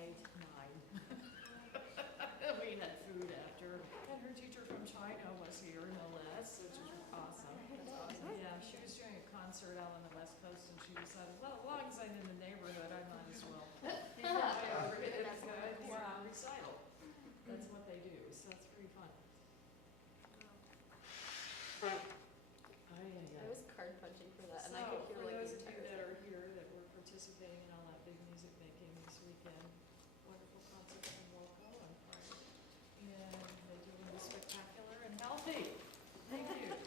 by 9. We had food after, and her teacher from China was here, no less, which was awesome. That's awesome. Yeah, she was doing a concert out on the West Coast, and she decided, well, as long as I'm in the neighborhood, I might as well. That's Good cool. Wow. recital. That's what they do, so it's pretty fun. I was card punching for that, and I So, could hear for like those the of you entire that are here that were participating in all that big music making this weekend, wonderful concert in Waco on Friday. And they do it spectacular and healthy. Thank you. That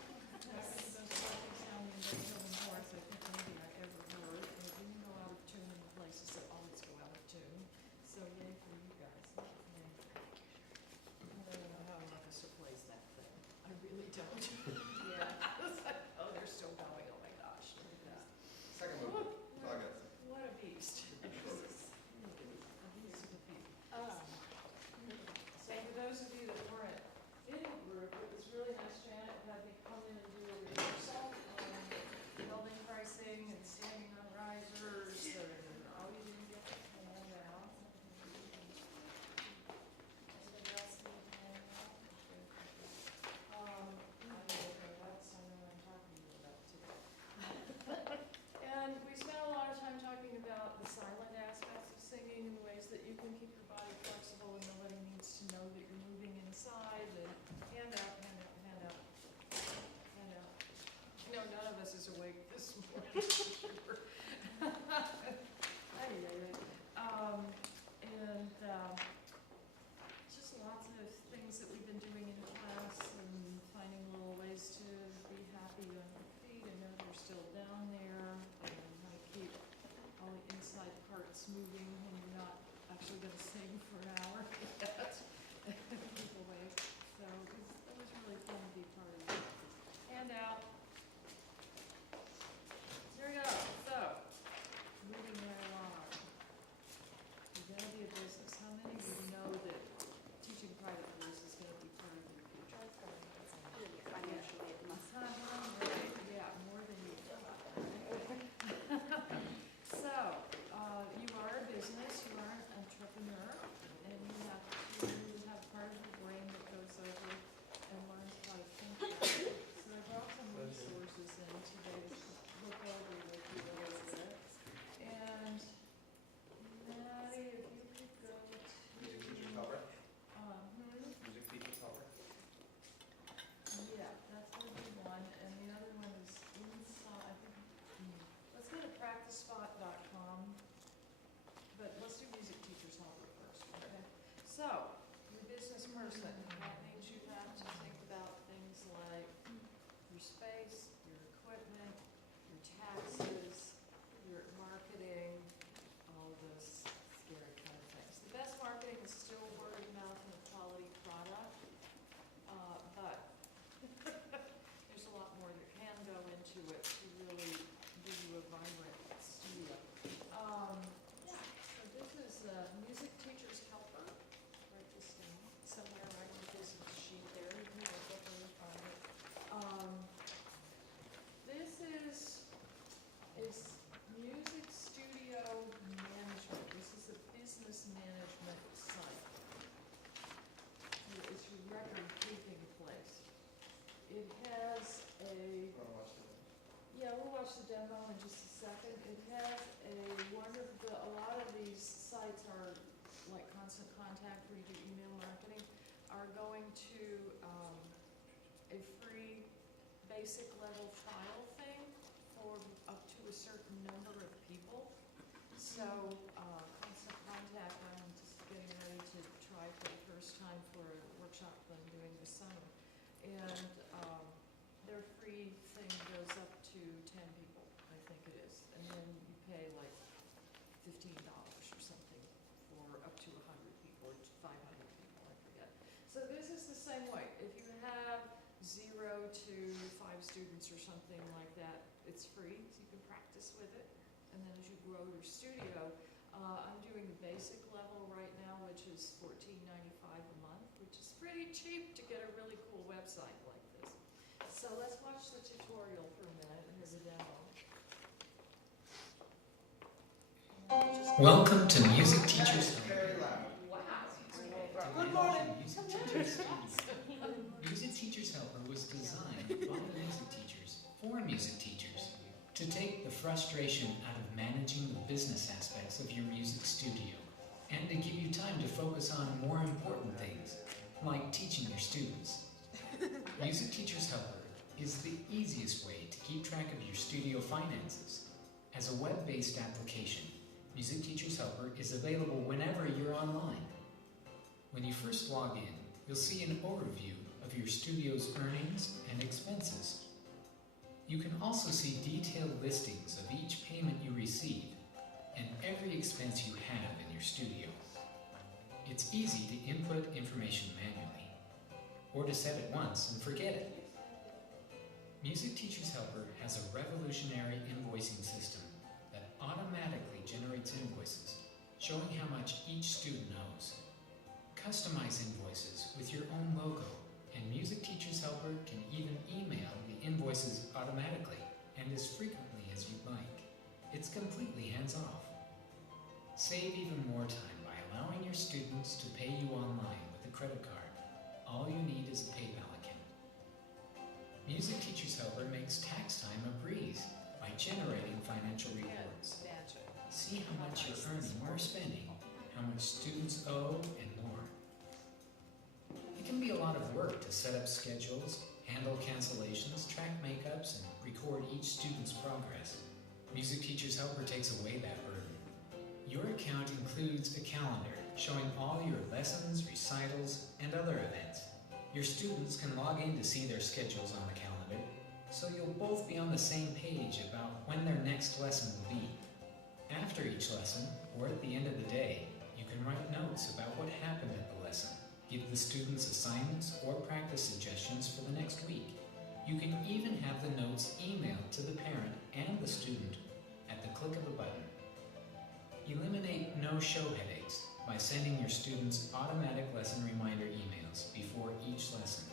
was the best working sound in Dayton North I think maybe I ever heard. And it didn't go out of tune in the places that always go out of tune. So yay for you guys. Not for me. I don't know how an orchestra plays that thing. I really don't. Yeah. Oh, they're still going. Oh my gosh. Look at that. Second move. Target. What a beast. A beast of a beast. So for those of you that weren't in the group, it was really nice. Janet had me come in and do a rehearsal on building pricing and standing on risers and all you didn't get to hand out. Anybody else need to hand out? I don't know what else I know I'm talking about today. And we spent a lot of time talking about the silent aspects of singing and ways that you can keep your body flexible and nobody needs to know that you're moving inside. And hand out, hand out, hand out, hand out. I know none of us is awake this morning. Anyway, just lots of things that we've been doing in class and finding little ways to be happy on your feet and know you're still down there and how to keep all the inside parts moving when you're not actually going to sing for an hour yet. Keep awake. So it was really fun to be part of that. Hand out. Here we go. So, moving right along. You're going to be a business. How many of you know that teaching private course is going to be part of your future? financially it must be. Right, yeah, more than you thought. So, you are a business, you are an entrepreneur, and you have to have part of your brain that goes over and learns how to think about it. So I brought some resources in today to look over with you a little bit. And Maddie, if you could go to. Music teacher's helper. Music teacher's helper. Yeah, that's gonna be one, and the other one is inside, I think, let's go to practicespot.com, but let's do music teacher's helper first, okay? So, you're a business person, that means you have to think about things like your space, your equipment, your taxes, your marketing, all those scary kind of things. The best marketing is still word of mouth and a quality product, but there's a lot more that can go into it to really give you a vibrant studio. Yeah, so this is a music teacher's helper. Write this down somewhere right on the business sheet there. You can look up where you find it. This is music studio management. This is a business management site. It's your record keeping place. It has a, yeah, we'll watch the demo in just a second. It has a wonderful, a lot of these sites are like Constant Contact where you do email marketing, are going to a free basic level trial thing for up to a certain number of people. So Constant Contact, I'm just getting ready to try for the first time for a workshop that I'm doing this summer. And their free thing goes up to 10 people, I think it is. And then you pay like $15 or something for up to 100 people or 500 people, I forget. So this is the same way. If you have 0 to 5 students or something like that, it's free, so you can practice with it. And then as you grow your studio, I'm doing the basic level right now, which is $14.95 a month, which is pretty cheap to get a really cool website like this. So let's watch the tutorial for a minute and here's a demo. Welcome to Music Teachers Home. for music teachers to take the frustration out of managing the business aspects of your music studio and to give you time to focus on more important things, like teaching your students. Music Teachers Helper is the easiest way to keep track of your studio finances. As a web-based application, Music Teachers Helper is available whenever you're online. When you first log in, you'll see an overview of your studio's earnings and expenses. You can also see detailed listings of each payment you receive and every expense you have in your studio. It's easy to input information manually, or to set it once and forget it. Music Teachers Helper has a revolutionary invoicing system that automatically generates invoices, showing how much each student owes. Customize invoices with your own logo, and Music Teachers Helper can even email the invoices automatically and as frequently as you'd like. It's completely hands-off. Save even more time by allowing your students to pay you online with a credit card. All you need is a PayPal account. Music Teachers Helper makes tax time a breeze by generating financial reports. See how much you're earning or spending, how much students owe, and more. It can be a lot of work to set up schedules, handle cancellations, track makeups, and record each student's progress. Music Teachers Helper takes away that burden. Your account includes a calendar showing all your lessons, recitals, and other events. Your students can log in to see their schedules on the calendar, so you'll both be on the same page about when their next lesson will be. After each lesson, or at the end of the day, you can write notes about what happened at the lesson, give the students assignments or practice suggestions for the next week. You can even have the notes emailed to the parent and the student at the click of a button. Eliminate no-show headaches by sending your students automatic lesson reminder emails before each lesson.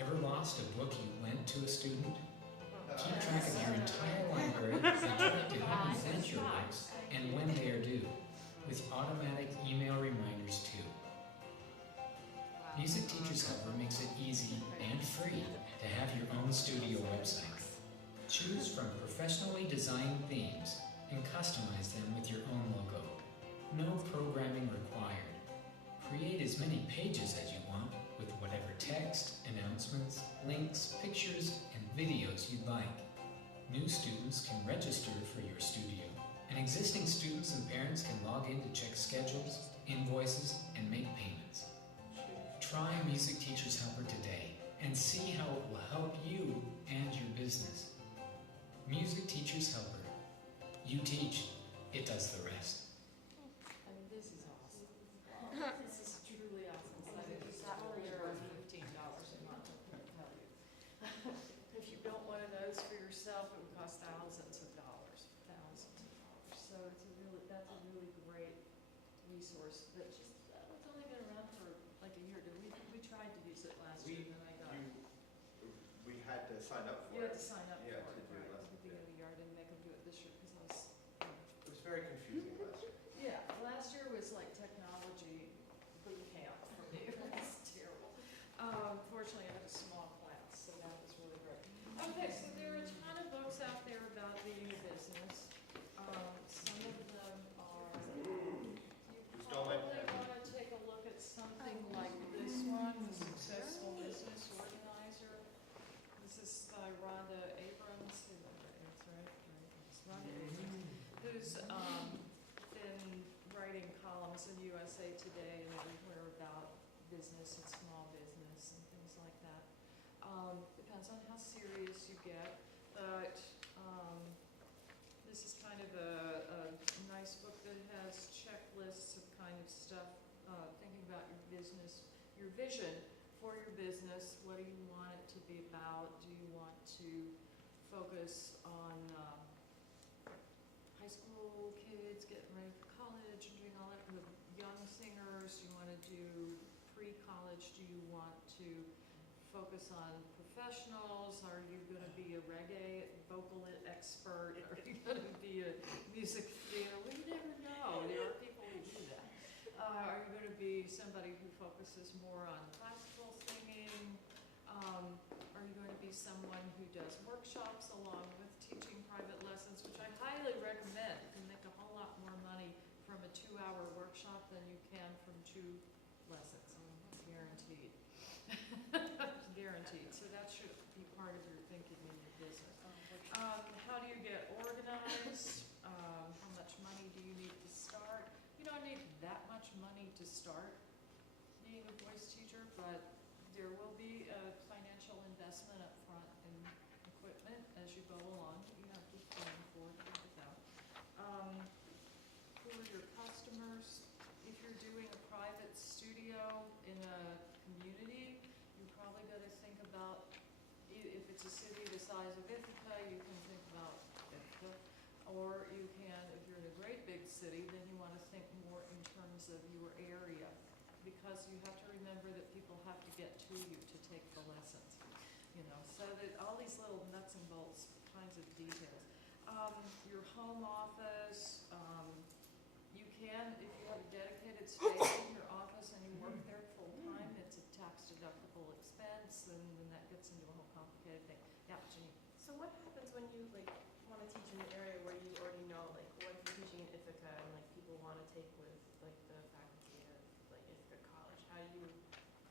Ever lost a book you lent to a student? Keep track of your entire library and track to whom you lent your books and when they are due, with automatic email reminders too. Music Teachers Helper makes it easy and free to have your own studio website. Choose from professionally designed themes and customize them with your own logo. No programming required. Create as many pages as you want with whatever text, announcements, links, pictures, and videos you'd like. New students can register for your studio, and existing students and parents can log in to check schedules, invoices, and make payments. Try Music Teachers Helper today and see how it will help you and your business. Music Teachers Helper. You teach, it does the rest. I mean, this is awesome. This is truly awesome. So it's only worth $15 a month, I can tell you. If you built one of those for yourself, it would cost thousands of dollars. So that's a really great resource. But it's only been around for like a year. We tried to use it last year, and then I got. We had to sign up for You had it. to sign up Yeah, for to it, do right? At lessons, the beginning of the year, I didn't make them do it this year because I was. It was very confusing last year. Yeah, last year was like technology boot camp for me. It was terrible. Fortunately, I had a small class, so that was really great. Okay, so there are a ton of books out there about being a business. Some of them are, you stole my probably pen. want to take a look at something like this one, The Successful Business Organizer. This is by Rhonda Abrams, it's right, it's Rhonda Abrams, who's been writing columns in USA Today and everywhere about business and small business and things like that. Depends on how serious you get, but this is kind of a nice book that has checklists of kind of stuff, thinking about your business, your vision for your business. What do you want it to be about? Do you want to focus on high school kids getting ready for college and doing all that, with young singers? Do you want to do pre-college? Do you want to focus on professionals? Are you going to be a reggae vocal expert? Are you going to be a music theater? We never know. There are people who do that. Are you going to be somebody who focuses more on classical singing? Are Are you going to be someone who does workshops along with teaching private lessons, which I highly recommend? You can make a whole lot more money from a 2-hour workshop than you can from 2 lessons, guaranteed. Guaranteed, so that should be part of your thinking in your business. How do you get organized? How much money do you need to start? You don't need that much money to start being a voice teacher, but there will be a financial investment up front in equipment as you go along that you have to plan for to think about. Who are your customers? If you're doing a private studio in a community, you're probably going to think about, if it's a city the size of Ithaca, you can think about Ithaca. Or you can, if you're in a great big city, then you want to think more in terms of your area, because you have to remember that people have to get to you to take the lessons, you know, so that all these little nuts and bolts kinds of details. Your home office, you can, if you have a dedicated space in your office and you work there full-time, it's a tax-deductible expense, and then that gets into a whole complicated thing. Yeah, Janine? So what happens when you want to teach in an area where you already know, what if you're teaching in Ithaca and people want to take with the faculty of Ithaca College? How do you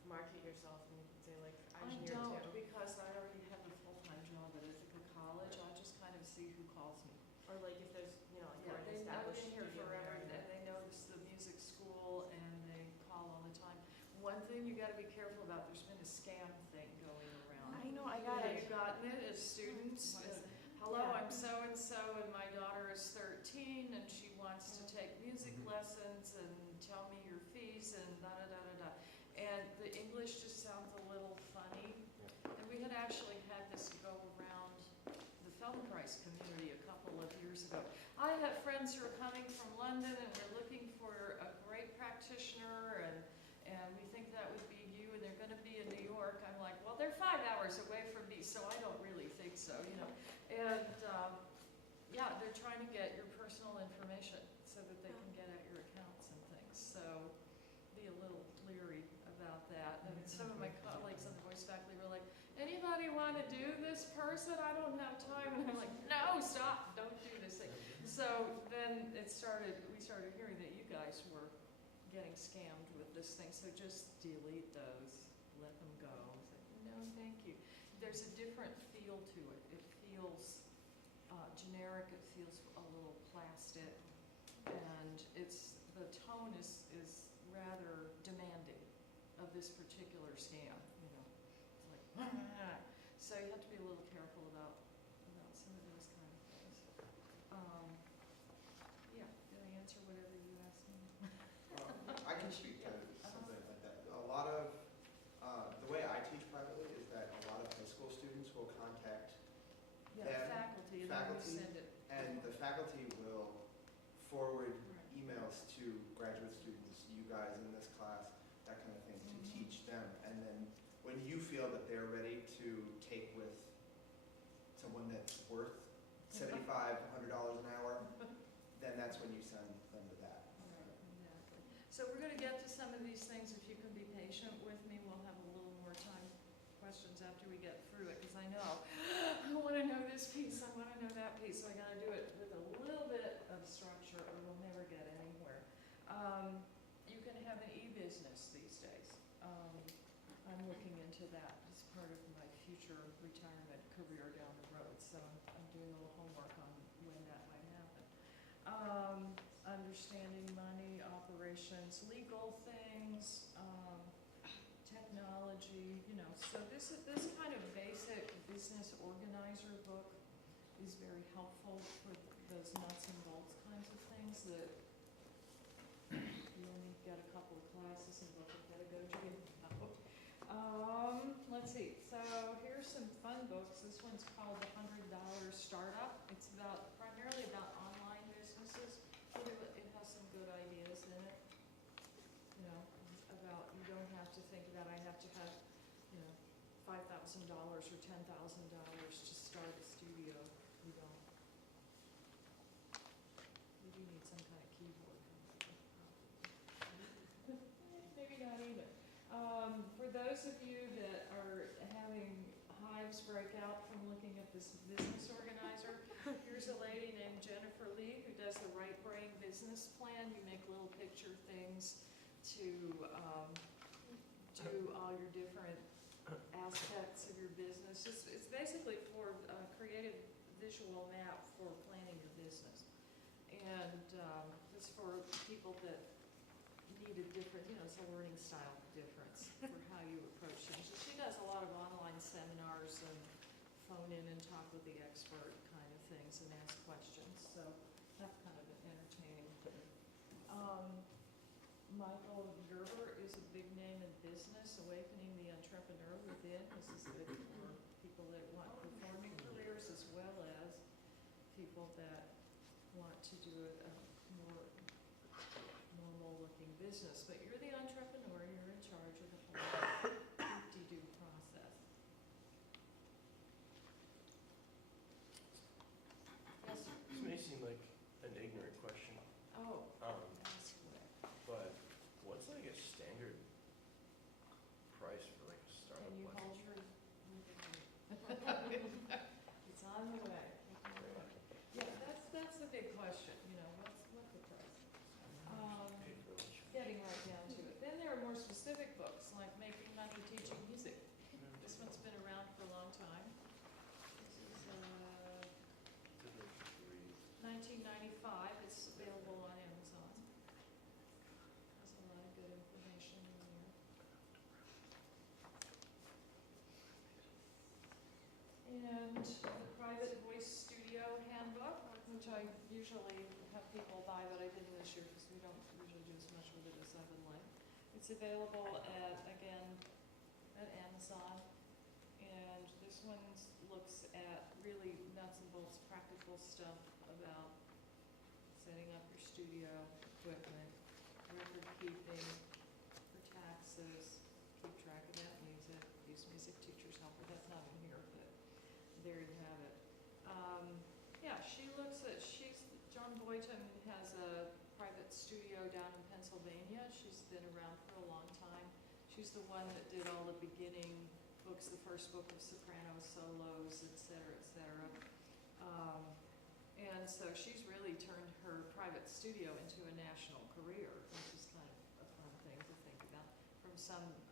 market yourself and say I'm I here don't, too? because I already have a full-time job at Ithaca College. I just kind of see who calls me. Or if there's Yeah, you're an they've established been here studio forever, there, and they notice the music school, and they call all the time. One thing you gotta be careful about, there's been a scam thing going around. I know, I got Have it. you gotten it as students? What is it? Hello, Yeah. I'm so-and-so, and my daughter is 13, and she wants to take music lessons, and tell me your fees, and da-da-da-da-da. And the English just sounds a little funny. And we had actually had this go around the Feldenkrais community a couple of years ago. I have friends who are coming from London, and we're looking for a great practitioner, and we think that would be you, and they're gonna be in New York. I'm like, well, they're 5 hours away from me, so I don't really think so, you know. And, yeah, they're trying to get your personal information so that they can get at your accounts and things. So be a little leery about that. And some of my colleagues on the voice faculty were like, anybody want to do this person? I don't have time. And I'm like, no, stop, don't do this thing. So then we started hearing that you guys were getting scammed with this thing. So just delete those, let them go. It's like, no, thank you. There's a different feel to it. It feels generic, it feels a little plastic, and the tone is rather demanding of this particular scam, you know. It's like, so you have to be a little careful about some of those kind of things. Yeah, did I answer whatever you asked me? I can speak to something like that. A lot of, the way I teach privately is that a lot of high school students will contact Yeah, them, faculty, and then you faculty, send it. and the faculty will forward Right. emails to graduate students, you guys in this class, that kind of thing, to teach them. And then when you feel that they're ready to take with someone that's worth $75, $100 an hour, then that's when you send them to that. Right, exactly. So we're gonna get to some of these things. If you can be patient with me, we'll have a little more time, questions after we get through it, because I know, I wanna know this piece, I wanna know that piece, so I gotta do it with a little bit of structure, or we'll never get anywhere. You can have an e-business these days. I'm looking into that as part of my future retirement career down the road, so I'm doing a little homework on when that might happen. Understanding money, operations, legal things, technology, you know. So this kind of basic business organizer book is very helpful for those nuts and bolts kinds of things that you only get a couple of classes and look at pedagogy. Let's see, so here's some fun books. This one's called The $100 Startup. It's primarily about online businesses. It has some good ideas in it, you know, about you don't have to think about I have to have, you know, $5,000 or $10,000 to start a studio. You don't. You do need some kind of keyboard. Maybe not even. For those of you that are having high knives break out from looking at this business organizer. Here's a lady named Jennifer Lee who does the Right Brain Business Plan. You make little picture things to do all your different aspects of your business. It's basically for a creative visual map for planning your business. And it's for people that need a different, it's a learning style difference for how you approach things. And she does a lot of online seminars and phone in and talk with the expert kind of things and ask questions. So that's kind of entertaining. Michael Gerber is a big name in business, Awakening the Entrepreneur Within. This is good for people that want performing careers as well as people that want to do a more normal looking business. But you're the entrepreneur, you're in charge of the whole do process. Yes, sir? This may seem like an ignorant question, Oh, ask away. but what's like a standard price for like a startup Can you hold license? your, it's on the way. Yeah, that's the big question, what's the price? Paid for lunch. Getting right down to it. Then there are more specific books, like Making Money Teaching Music. This one's been around for a long time. This is, 1995, it's available on Amazon. Has a lot of good information in there. And the Private Voice Studio Handbook, which I usually have people buy, but I didn't this year because we don't usually do as much with it as I would like. It's available again, at Amazon. And this one looks at really nuts and bolts practical stuff about setting up your studio equipment, record keeping for taxes, keep track of that music, use music teachers helper. That's not in here, but there you have it. Yeah, John Boyton has a private studio down in Pennsylvania. She's been around for a long time. She's the one that did all the beginning books, the first book of soprano solos, et cetera, et cetera. And so she's really turned her private studio into a national career, which is kind of a fun thing to think about. I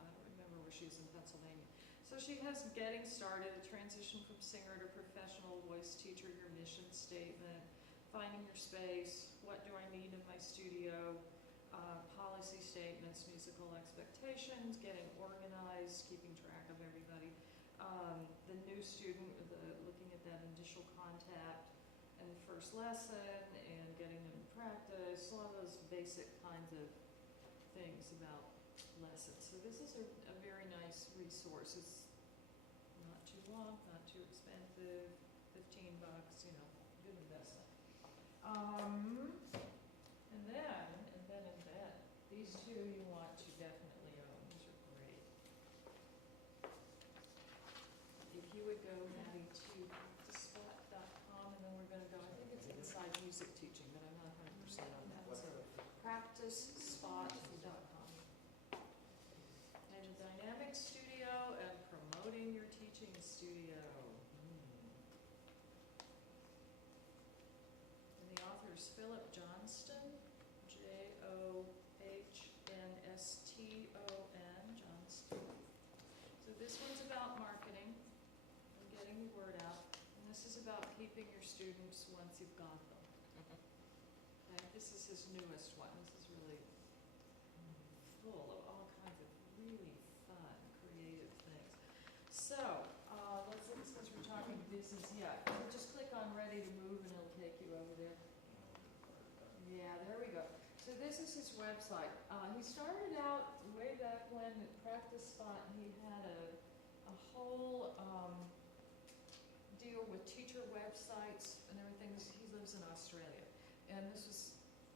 don't remember where she is in Pennsylvania. So she has Getting Started, a transition from singer to professional voice teacher, your mission statement, finding your space, what do I need in my studio, policy statements, musical expectations, getting organized, keeping track of everybody, the new student, looking at that initial contact and first lesson and getting them to practice, all those basic kinds of things about lessons. So this is a very nice resource. It's not too long, not too expensive, $15, good investment. And then, these two you want to definitely own. These are great. If you would go, Maddie, to practicespot.com, and then we're gonna go, I think it's inside music teaching, but I'm not 100% on that. So practicespot.com. And a dynamic studio and promoting your teaching studio. And the author is Philip Johnston, Johnston, Johnston. So this one's about marketing and getting the word out. And this is about keeping your students once you've got them. Okay, this is his newest one. This is really full of all kinds of really fun, creative things. So, since we're talking business, just click on Ready to Move and it'll take you over there. Yeah, there we go. So this is his website. He started out way back when at Practice Spot, and he had a whole deal with teacher websites and everything. He lives in Australia, and this was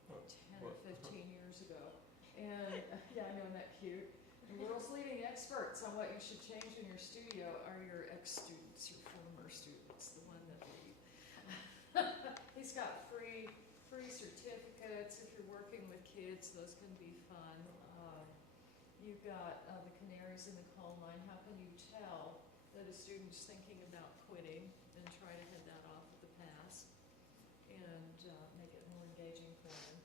10 or 15 years ago. And yeah, I know, isn't that cute? The world's leading experts on what you should change in your studio are your ex-students, your former students, the one that leave. He's got free certificates if you're working with kids. Those can be fun. You've got the canaries in the coal mine. How can you tell that a student's thinking about quitting and try to head that off at the pass and make it more engaging for him.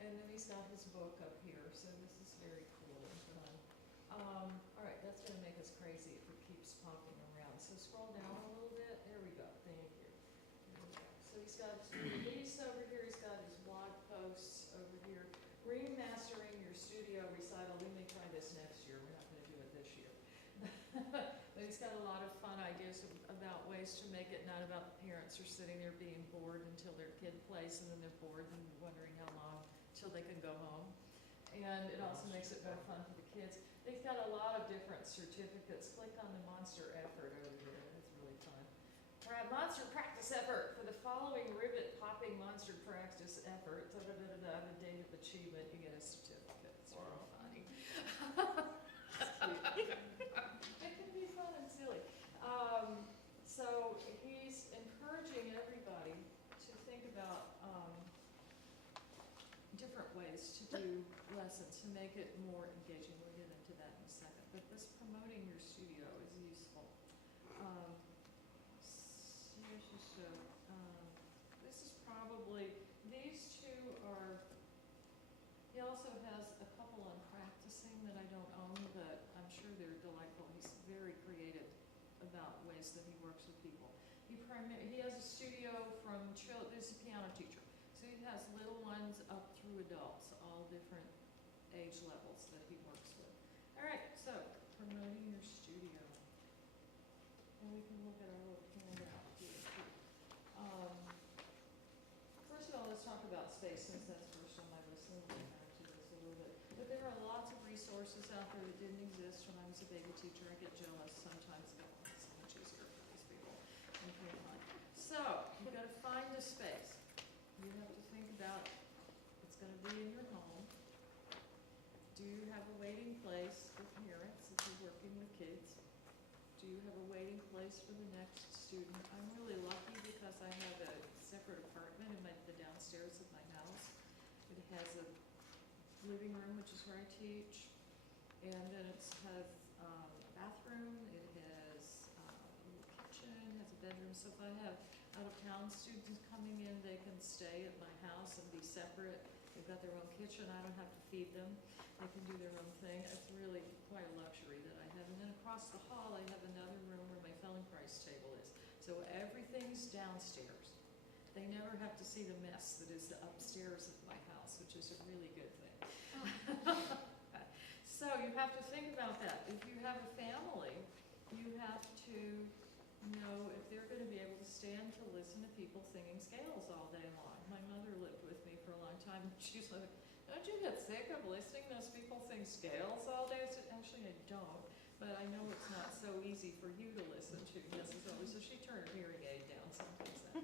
And then he's got his book up here, so this is very cool and fun. All right, that's gonna make us crazy if it keeps popping around. So scroll down a little bit. There we go. Thank you. There we go. So he's got his release over here. He's got his blog posts over here. Remastering your studio recital. We may try this next year. We're not gonna do it this year. But he's got a lot of fun ideas about ways to make it not about the parents are sitting there being bored until their kid plays and then they're bored and wondering how long till they can go home. And it also makes it more fun for the kids. They've got a lot of different certificates. Click on the monster effort over there. That's really fun. Monster practice effort for the following ribbit popping monster practice effort. Da, da, da, da, da, the date of achievement. You get a certificate. It's really funny. It can be fun and silly. So he's encouraging everybody to think about different ways to do lessons to make it more engaging. We'll get into that in a second. But this promoting your studio is useful. This is probably, these two are, he also has a couple on practicing that I don't own, but I'm sure they're delightful. He's very creative about ways that he works with people. He has a studio from there's a piano teacher. So he has little ones up through adults, all different age levels that he works with. All right, so promoting your studio. And we can look at our little handout here too. First of all, let's talk about space since that's first on my list. We'll get back to this a little bit. But there are lots of resources out there that didn't exist when I was a baby teacher. I get jealous sometimes. It's so much easier for these people. Okay, fine. So you've got to find a space. You have to think about it's going to be in your home. Do you have a waiting place for parents if you're working with kids? Do you have a waiting place for the next student? I'm really lucky because I have a separate apartment in the downstairs of my house. It has a living room, which is where I teach, and then it has a bathroom. It has a little kitchen, has a bedroom. So if I have out-of-town students coming in, they can stay at my house and be separate. They've got their own kitchen. I don't have to feed them. They can do their own thing. It's really quite a luxury that I have. And then across the hall, I have another room where my Feldenkrais table is. So everything's downstairs. They never have to see the mess that is the upstairs of my house, which is a really good thing. So you have to think about that. If you have a family, you have to know if they're going to be able to stand to listen to people singing scales all day long. My mother lived with me for a long time, and she's like, don't you get sick of listening to those people sing scales all day? I said, actually, I don't, but I know it's not so easy for you to listen to necessarily, so she turned her hearing aid down. Sometimes that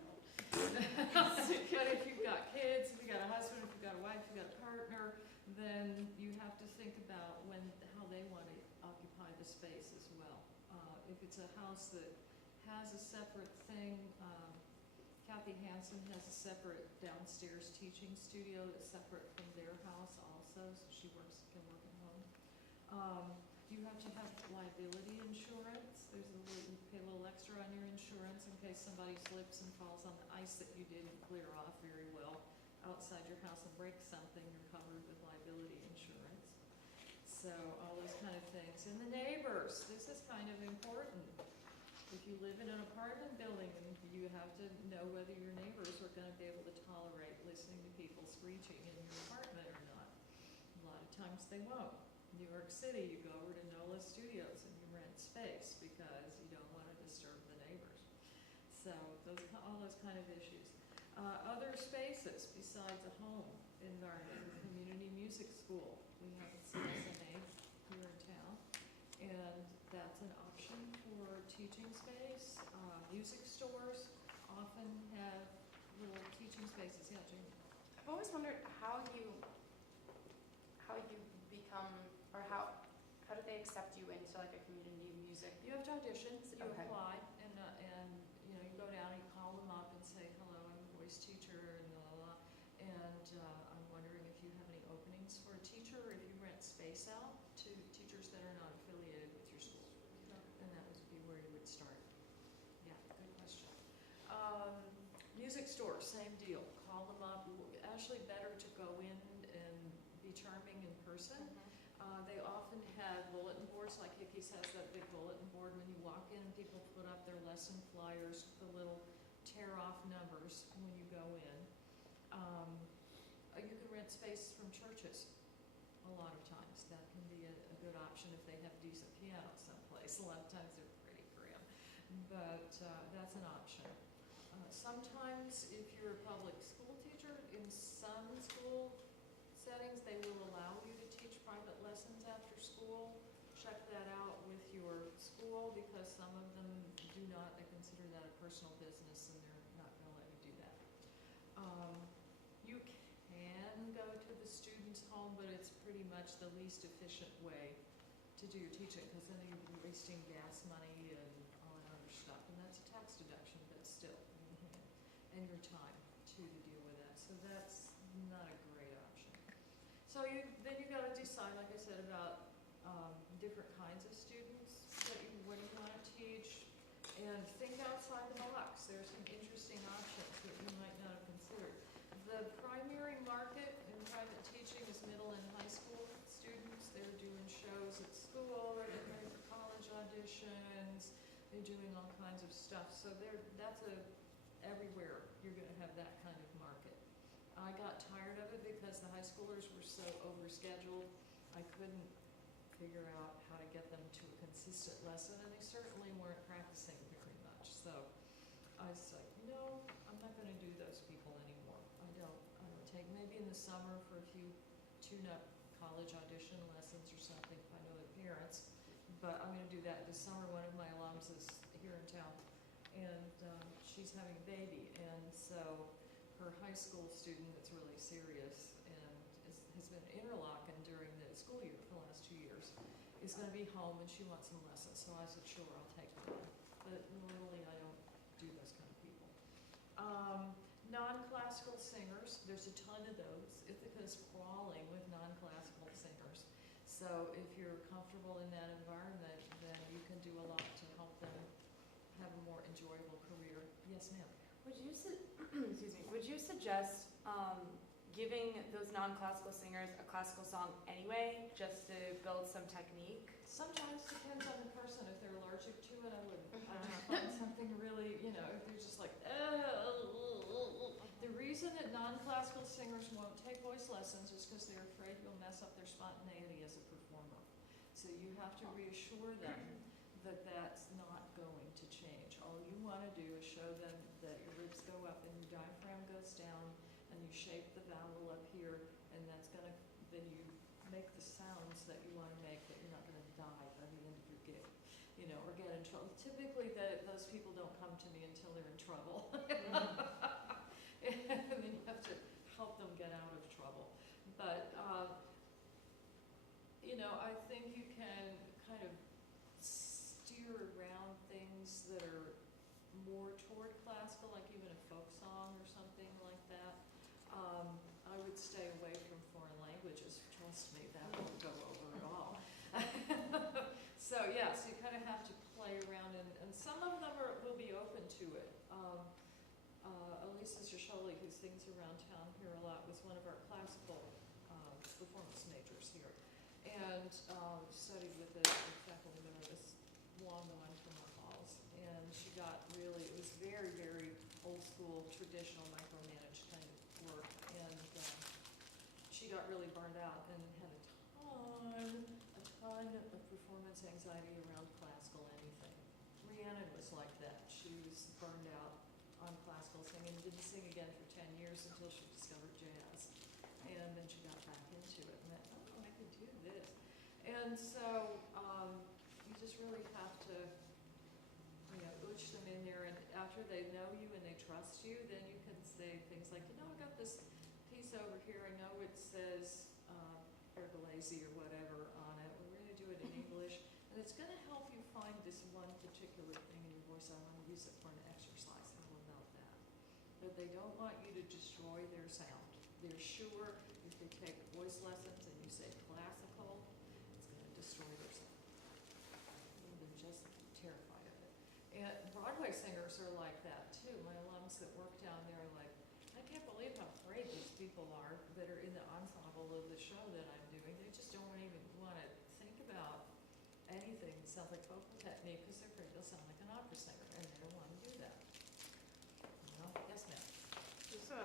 helps. But if you've got kids, if you've got a husband, if you've got a wife, if you've got a partner, then you have to think about how they want to occupy the space as well. If it's a house that has a separate thing, Kathy Hansen has a separate downstairs teaching studio that's separate from their house also, so she can work at home. You have to have liability insurance. You pay a little extra on your insurance in case somebody slips and falls on the ice that you didn't clear off very well outside your house and breaks something. You're covered with liability insurance. So all those kind of things. And the neighbors, this is kind of important. If you live in an apartment building, you have to know whether your neighbors are going to be able to tolerate listening to people screeching in your apartment or not. A lot of times they won't. New York City, you go over to NOLA Studios and you rent space because you don't want to disturb the neighbors. So all those kind of issues. Other spaces besides a home environment, the community music school. We have a CSNA here in town, and that's an option for teaching space. Music stores often have little teaching spaces. Yeah, Jamie. I've always wondered how you become, or how do they accept you into like a community music? You have to audition, you Okay. apply, and you know, you go down, you call them up and say, hello, I'm a voice teacher, and blah, blah, blah. And I'm wondering if you have any openings for a teacher, or if you rent space out to teachers that are not affiliated with your school. And that would be where you would start. Yeah, good question. Music store, same deal. Call them up. Actually, better to go in and be charming in person. They often have bulletin boards, like Hickey's has that big bulletin board. When you walk in, people put up their lesson flyers, the little tear-off numbers when you go in. You can rent space from churches a lot of times. That can be a good option if they have decent pianos someplace. A lot of times they're pretty grim, but that's an option. Sometimes if you're a public school teacher, in some school settings, they will allow you to teach private lessons after school. Check that out with your school, because some of them do not consider that a personal business, and they're not going to let you do that. You can go to the student's home, but it's pretty much the least efficient way to do your teaching, because then you're wasting gas money and all that other stuff, and that's a tax deduction, but still, and your time too to deal with that. So that's not a great option. So then you got to decide, like I said, about different kinds of students what you want to teach, and think outside the box. There's some interesting options that you might not have considered. The primary market in private teaching is middle and high school students. They're doing shows at school, they're getting ready for college auditions, they're doing all kinds of stuff. So that's everywhere you're going to have that kind of market. I got tired of it because the high schoolers were so overscheduled. I couldn't figure out how to get them to a consistent lesson, and they certainly weren't practicing very much. So I was like, no, I'm not going to do those people anymore. I don't take, maybe in the summer for a few tune-up college audition lessons or something if I know their parents, but I'm going to do that this summer. One of my alums is here in town, and she's having a baby, and so her high school student that's really serious and has been interlocking during the school year for the last 2 years is going to be home, and she wants some lessons. So I said, sure, I'll take her on. But normally I don't do those kind of people. Non-classical singers, there's a ton of those. Ithaca's crawling with non-classical singers. So if you're comfortable in that environment, then you can do a lot to help them have a more enjoyable career. Yes, ma'am. Would you suggest giving those non-classical singers a classical song anyway, just to build some technique? Sometimes depends on the person. If they're allergic to it, I wouldn't. I just find something really, if they're just like, The reason that non-classical singers won't take voice lessons is because they're afraid you'll mess up their spontaneity as a performer. So you have to reassure them that that's not going to change. All you want to do is show them that your ribs go up and your diaphragm goes down, and you shape the vowel up here, and that's going to, then you make the sounds that you want to make, that you're not going to die by the end of your gig, or get in trouble. Typically, those people don't come to me until they're in trouble. And then you have to help them get out of trouble. But, I think you can kind of steer around things that are more toward classical, like even a folk song or something like that. I would stay away from foreign languages. Trust me, that won't go over at all. So yes, you kind of have to play around, and some of them will be open to it. Elisa Shasholi, who sings around town here a lot, was one of our classical performance majors here, and studied with the faculty member, this long one from our halls, and she got really, it was very, very old school, traditional, micromanaged kind of work, and she got really burned out and had a ton of performance anxiety around classical anything. Rhiannon was like that. She was burned out on classical singing, didn't sing again for 10 years until she discovered jazz, and then she got back into it and went, oh, I could do this. And so you just really have to ooch them in there, and after they know you and they trust you, then you can say things like, I got this piece over here, I know it says Bergolese or whatever on it, we're going to do it in English, and it's going to help you find this one particular thing in your voice. I want to use it for an exercise. How about that? But they don't want you to destroy their sound. They're sure if they take voice lessons and you say classical, it's going to destroy their sound. They're just terrified of it. And Broadway singers are like that too. My alums that work down there are like, I can't believe how great these people are that are in the ensemble of the show that I'm doing. They just don't even want to think about anything that sounds like vocal technique because they're afraid they'll sound like an opera singer, and they don't want to do that. You know? Yes, ma'am. So,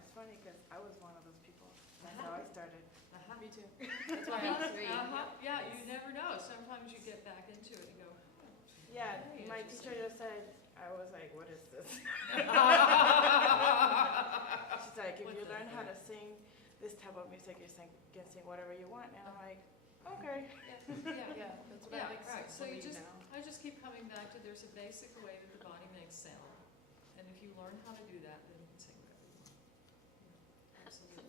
it's funny because I was one of those people. That's how I started. Me too. That's why Me three. Yeah, you never know. Sometimes you get back into it and go, Yeah, Very my interesting. teacher just said, I was like, what is this? She's like, if What's you that learn how thing? to sing this type of music, you can sing whatever you want. And I'm like, okay. yeah. That's what Yeah, I like right. So you believe just, now. I just keep coming back to there's a basic way that the body makes sound. And if you learn how to do that, then you can sing whatever you want. Yeah, absolutely.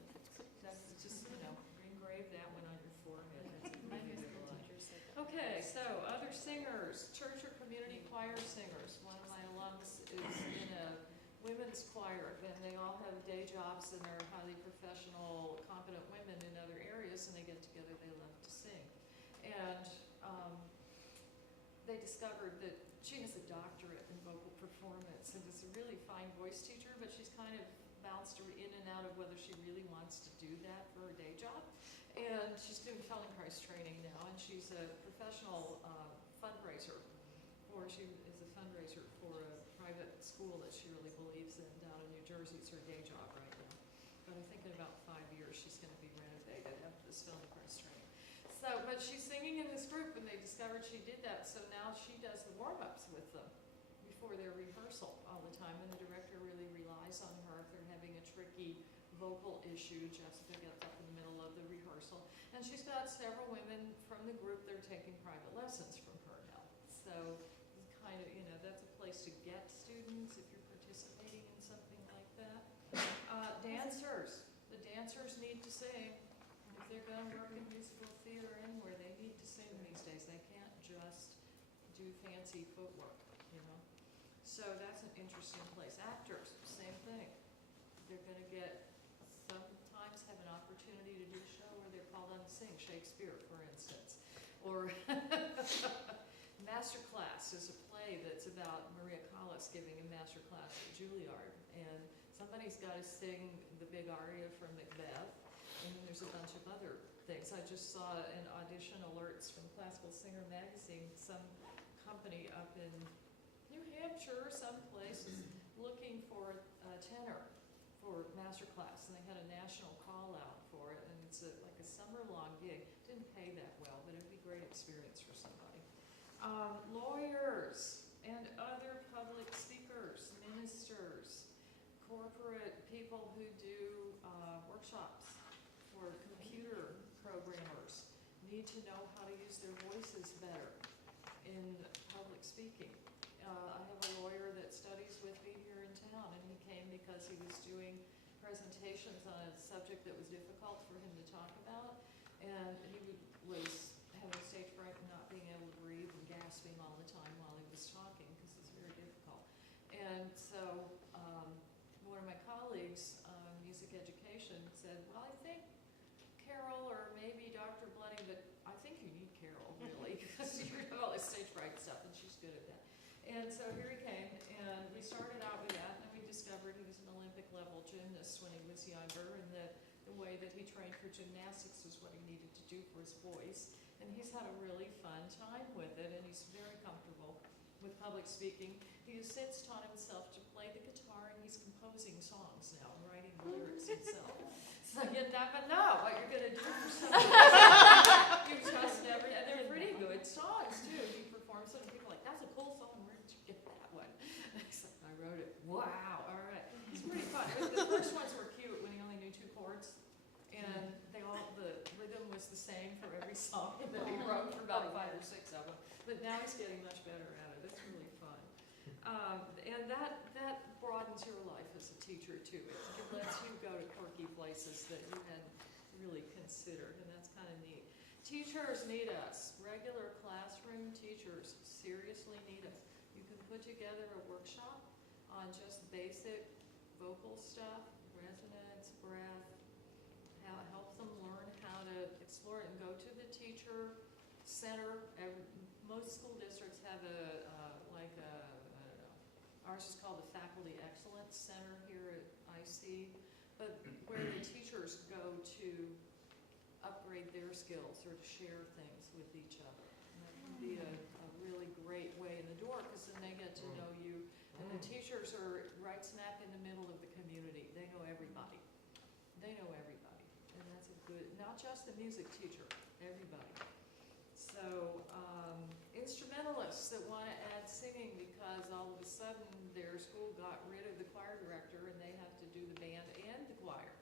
That's just, engrave that one on your forehead. That's a My good musical line. teacher said that. Okay, so other singers, church or community choir singers. One of my alums is in a women's choir, and they all have day jobs and they're highly professional, competent women in other areas, and they get together, they love to sing. And they discovered that she has a doctorate in vocal performance and is a really fine voice teacher, but she's kind of bounced in and out of whether she really wants to do that for her day job. And she's doing Feldenkrais training now, and she's a professional fundraiser, or she is a fundraiser for a private school that she really believes in down in New Jersey. It's her day job right now. But I think in about 5 years she's going to be renovated after this Feldenkrais training. So, but she's singing in this group, and they discovered she did that, so now she does the warm-ups with them before their rehearsal all the time, and the director really relies on her if they're having a tricky vocal issue. Jessica gets up in the middle of the rehearsal, and she's got several women from the group that are taking private lessons from her now. So it's kind of, that's a place to get students if you're participating in something like that. Dancers. The dancers need to sing. If they're going to work in musical theater anywhere, they need to sing these days. They can't just do fancy footwork, So that's an interesting place. Actors, same thing. They're going to sometimes have an opportunity to do a show where they're called on to sing. Shakespeare, for instance. Or Master Class is a play that's about Maria Callas giving a master class at Juilliard. And somebody's got to sing the big aria from Macbeth. And then there's a bunch of other things. I just saw an audition alerts from Classical Singer magazine. Some company up in New Hampshire, someplace, is looking for a tenor for masterclass, and they had a national call out for it, and it's like a summer-long gig. Didn't pay that well, but it'd be a great experience for somebody. Lawyers and other public speakers, ministers, corporate people who do workshops for computer programmers need to know how to use their voices better in public speaking. I have a lawyer that studies with me here in town, and he came because he was doing presentations on a subject that was difficult for him to talk about, and he was having stage fright and not being able to breathe and gasping all the time while he was talking because it's very difficult. And so one of my colleagues on music education said, well, I think Carol or maybe Dr. Blooding, but I think you need Carol, really, because you have all this stage fright stuff, and she's good at that. And so here he came, and we started out with that, and then we discovered he was an Olympic-level gymnast when he was younger, and that the way that he trained for gymnastics was what he needed to do for his voice. And he's had a really fun time with it, and he's very comfortable with public speaking. He has since taught himself to play the guitar, and he's composing songs now, and writing lyrics himself. So you never know what you're going to do for something. You just never, and they're pretty good songs, too. He performs them, and people are like, that's a cool song, where did you get that one? I wrote it. Wow, all right. It's pretty fun. The first ones were cute when he only knew 2 chords, and the rhythm was the same for every song that he wrote for about 5 or 6 of them. But now he's getting much better at it. It's really fun. And that broadens your life as a teacher, too. It lets you go to quirky places that you hadn't really considered, and that's kind of neat. Teachers need us. Regular classroom teachers seriously need us. You can put together a workshop on just basic vocal stuff, resonance, breath, help them learn how to explore it, and go to the teacher center. Most school districts have like a ours is called the Faculty Excellence Center here at IC, but where the teachers go to upgrade their skills or to share things with each other. And that can be a really great way in the door, because then they get to know you. And the teachers are right smack in the middle of the community. They know everybody. They know everybody. And that's a good, not just the music teacher, everybody. So instrumentalists that want to add singing because all of a sudden their school got rid of the choir director and they have to do the band and the choir.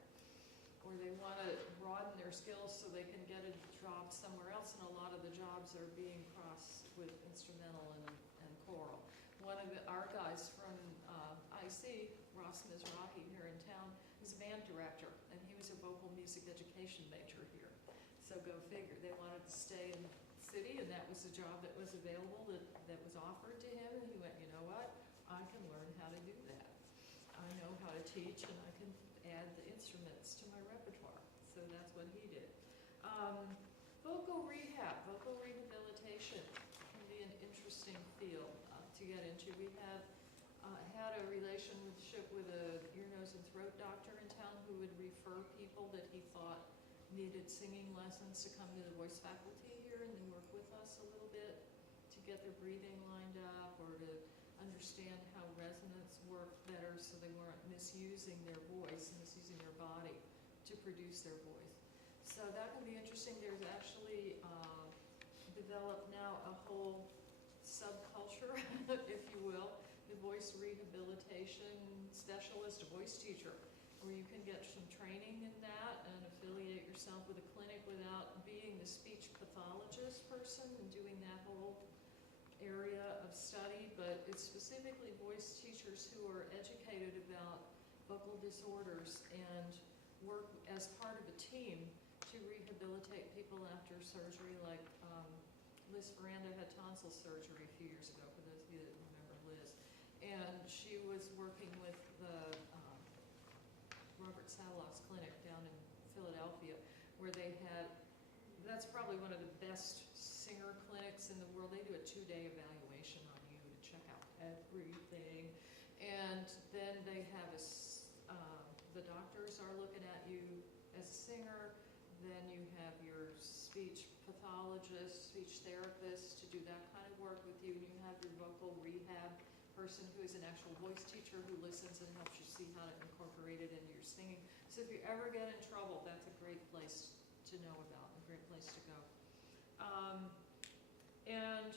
Or they want to broaden their skills so they can get a job somewhere else, and a lot of the jobs are being crossed with instrumental and choral. One of our guys from IC, Ross Mizrahi here in town, is a band director, and he was a vocal music education major here. So go figure. They wanted to stay in the city, and that was the job that was available, that was offered to him, and he went, you know what? I can learn how to do that. I know how to teach, and I can add the instruments to my repertoire. So that's what he did. Vocal rehab, vocal rehabilitation can be an interesting field to get into. We have had a relationship with a ear, nose, and throat doctor in town who would refer people that he thought needed singing lessons to come to the voice faculty here and then work with us a little bit to get their breathing lined up or to understand how resonance worked better so they weren't misusing their voice, misusing their body to produce their voice. So that can be interesting. There's actually developed now a whole subculture, if you will, the voice rehabilitation specialist, a voice teacher, where you can get some training in that and affiliate yourself with a clinic without being the speech pathologist person and doing that whole area of study, but it's specifically voice teachers who are educated about vocal disorders and work as part of a team to rehabilitate people after surgery, like Liz Ferranda had tonsil surgery a few years ago, for those of you that remember Liz. And she was working with the Robert Sadlock's clinic down in Philadelphia, where they had, that's probably one of the best singer clinics in the world. They do a 2-day evaluation on you to check out everything. And then they have the doctors are looking at you as a singer. Then you have your speech pathologist, speech therapist to do that kind of work with you. And you have your vocal rehab person who is an actual voice teacher who listens and helps you see how to incorporate it into your singing. So if you ever get in trouble, that's a great place to know about, a great place to go. And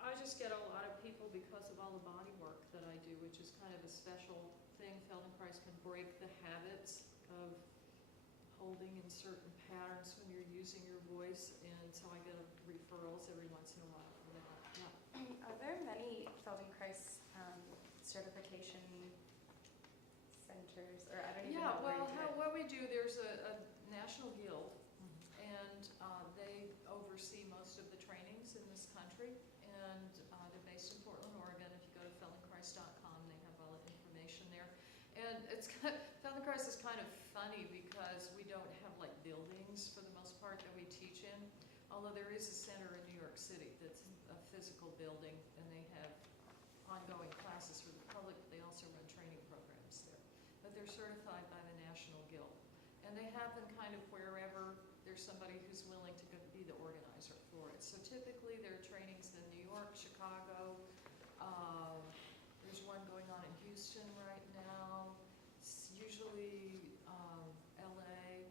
I just get a lot of people because of all the body work that I do, which is kind of a special thing. Feldenkrais can break the habits of holding in certain patterns when you're using your voice, and so I get referrals every once in a while for that. Yeah. Are there many Feldenkrais certification centers, or I don't even know where you do it? What we do, there's a national guild, and they oversee most of the trainings in this country, and they're based in Portland, Oregon. If you go to feldenkrais.com, they have all the information there. And Feldenkrais is kind of funny because we don't have like buildings for the most part that we teach in, although there is a center in New York City that's a physical building, and they have ongoing classes for the public. They also run training programs there. But they're certified by the National Guild. And they happen kind of wherever there's somebody who's willing to be the organizer for it. So typically there are trainings in New York, Chicago. There's one going on in Houston right now. It's usually LA,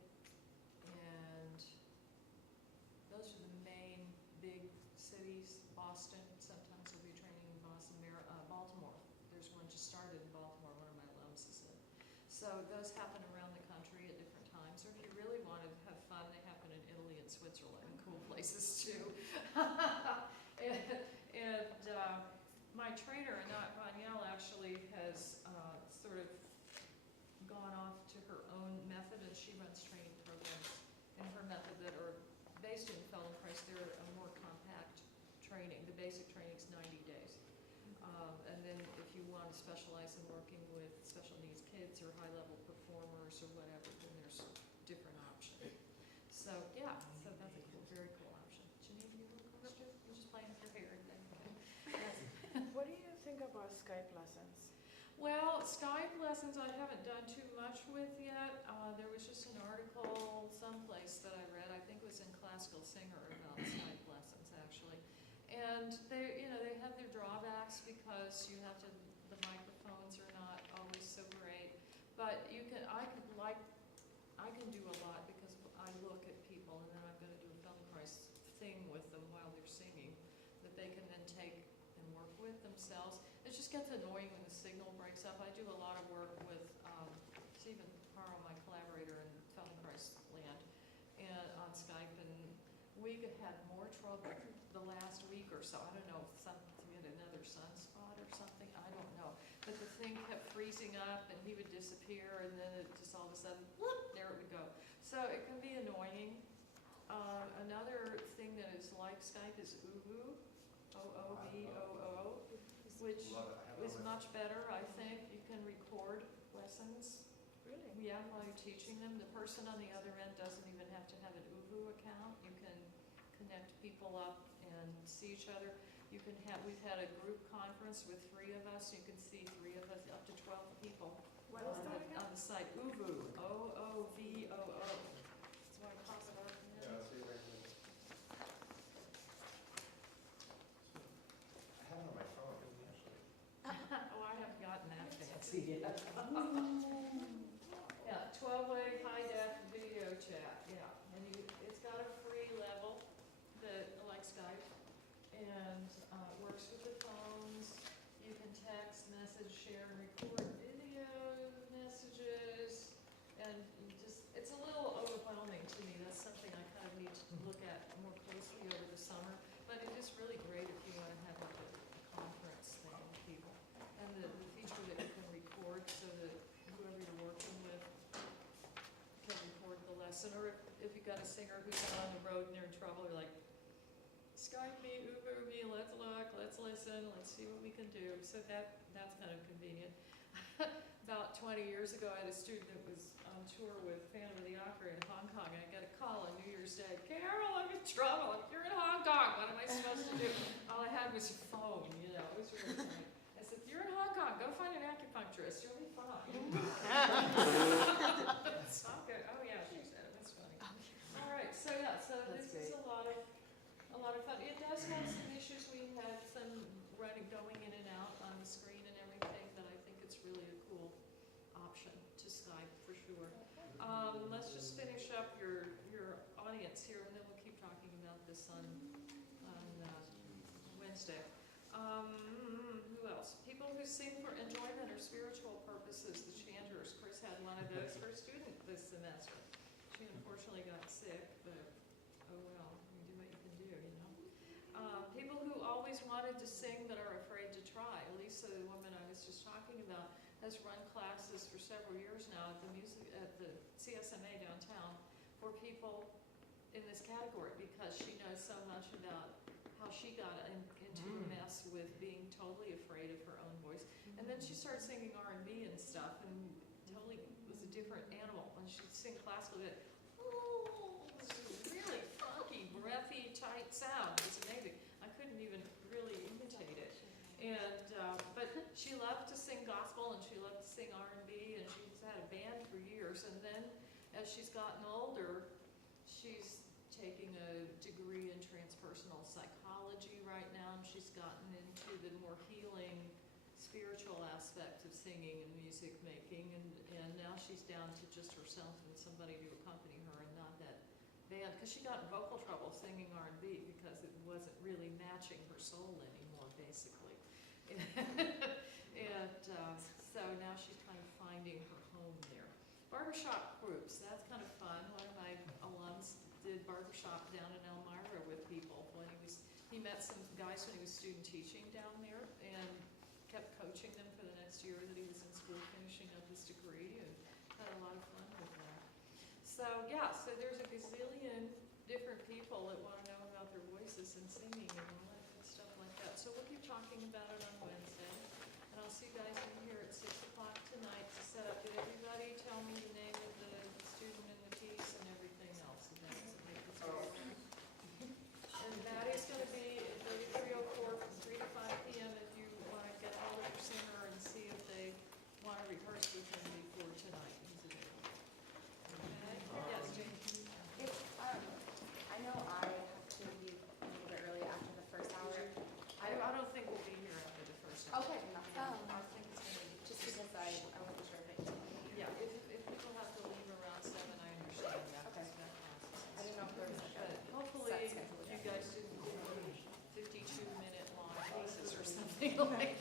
and those are the main big cities. Boston, sometimes we'll be training in Boston. Baltimore, there's one just started in Baltimore, one of my alums is in. So those happen around the country at different times. Or if you really want to have fun, they happen in Italy and Switzerland, cool places too. and my trainer, Anat Vaniel, actually has sort of gone off to her own method, and she runs training programs in her method that are based in Feldenkrais. They're a more compact training. The basic training is 90 days. And then if you want to specialize in working with special needs kids or high-level performers or whatever, then there's different options. So yeah, so that's a cool, very cool option. Janine, you have a question? You're just playing with your hair again. What do you think about Skype lessons? Well, Skype lessons I haven't done too much with yet. There was just an article someplace that I read, I think it was in Classical Singer, about Skype lessons actually. And they, they have their drawbacks because you have to, the microphones are not always so great. But I can do a lot because I look at people and then I'm gonna do a Feldenkrais thing with them while they're singing that they can then take and work with themselves. It just gets annoying when the signal breaks up. I do a lot of work with Stephen Harrell, my collaborator in Feldenkrais land, and on Skype, and we could have more trouble the last week or so. I don't know, we had another sunspot or something, I don't know. But the thing kept freezing up and he would disappear and then it just all of a sudden, whoop, there it would go. So it can be annoying. Another thing that is like Skype is Oohoo, O-O-V-O-O, which is much better, I think. You can record lessons. Really? Yeah, while you're teaching them. The person on the other end doesn't even have to have an Oohoo account. You can connect people up and see each other. You can have, we've had a group conference with 3 of us. You can see 3 of us, up to 12 people. What is that again? On the site, Oohoo, O-O-V-O-O. That's why I toss it out. Yeah, I'll see if I can. I have it on my phone, actually. Oh, I haven't gotten that fancy yet. Yeah, 12-way high-def video chat, yeah. And it's got a free level that, like Skype, and works with the phones. You can text, message, share, and record video messages. And it's a little overwhelming to me. That's something I kind of need to look at more closely over the summer. But it is really great if you want to have like a conference thing with people. And the feature that you can record so that whoever you're working with can record the lesson. Or if you've got a singer who's out on the road and they're in trouble, you're like, Skype me, Uber me, let's look, let's listen, let's see what we can do. So that's kind of convenient. About 20 years ago, I had a student that was on tour with Phantom of the Opera in Hong Kong, and I got a call on New Year's Day, Carol, I'm in trouble, you're in Hong Kong, what am I supposed to do? All I had was your phone, it was really funny. I said, you're in Hong Kong, go find an acupuncturist, you'll be fine. Okay, oh yeah, she said it, that's funny. All right, so yeah, so That's this is a lot of fun. It does have some issues. We had some going in and out on the screen and everything, but I think it's really a cool option to Skype for sure. Let's just finish up your audience here, and then we'll keep talking about this on Wednesday. Who else? People who sing for enjoyment or spiritual purposes, the chanters. Chris had one of those for a student this semester. She unfortunately got sick, but oh well, you do what you can do, People who always wanted to sing but are afraid to try. Lisa, the woman I was just talking about, has run classes for several years now at the CSMA downtown for people in this category because she knows so much about how she got into a mess with being totally afraid of her own voice. And then she started singing R&B and stuff and totally was a different animal. When she'd sing classical, this really funky, breathy, tight sound. It's amazing. I couldn't even really imitate it. And but she loved to sing gospel and she loved to sing R&B and she's had a band for years. And then as she's gotten older, she's taking a degree in transpersonal psychology right now, and she's gotten into the more healing spiritual aspect of singing and music making, and now she's down to just herself and somebody to accompany her and not that band, because she got in vocal trouble singing R&B because it wasn't really matching her soul anymore, basically. And so now she's kind of finding her home there. Barbershop groups, that's kind of fun. One of my alums did barbershop down in Elmira with people when he met some guys when he was student teaching down there and kept coaching them for the next year that he was in school finishing up his degree, and had a lot of fun with that. So yeah, so there's a gazillion different people that want to know about their voices and singing and all that good stuff like that. So we'll keep talking about it on Wednesday, and I'll see you guys in here at 6 o'clock tonight to set up. Did everybody tell me the name of the student and the piece and everything else? And that is going to be at 3304 from 3 to 5 p.m. if you want to get hold of your singer and see if they like,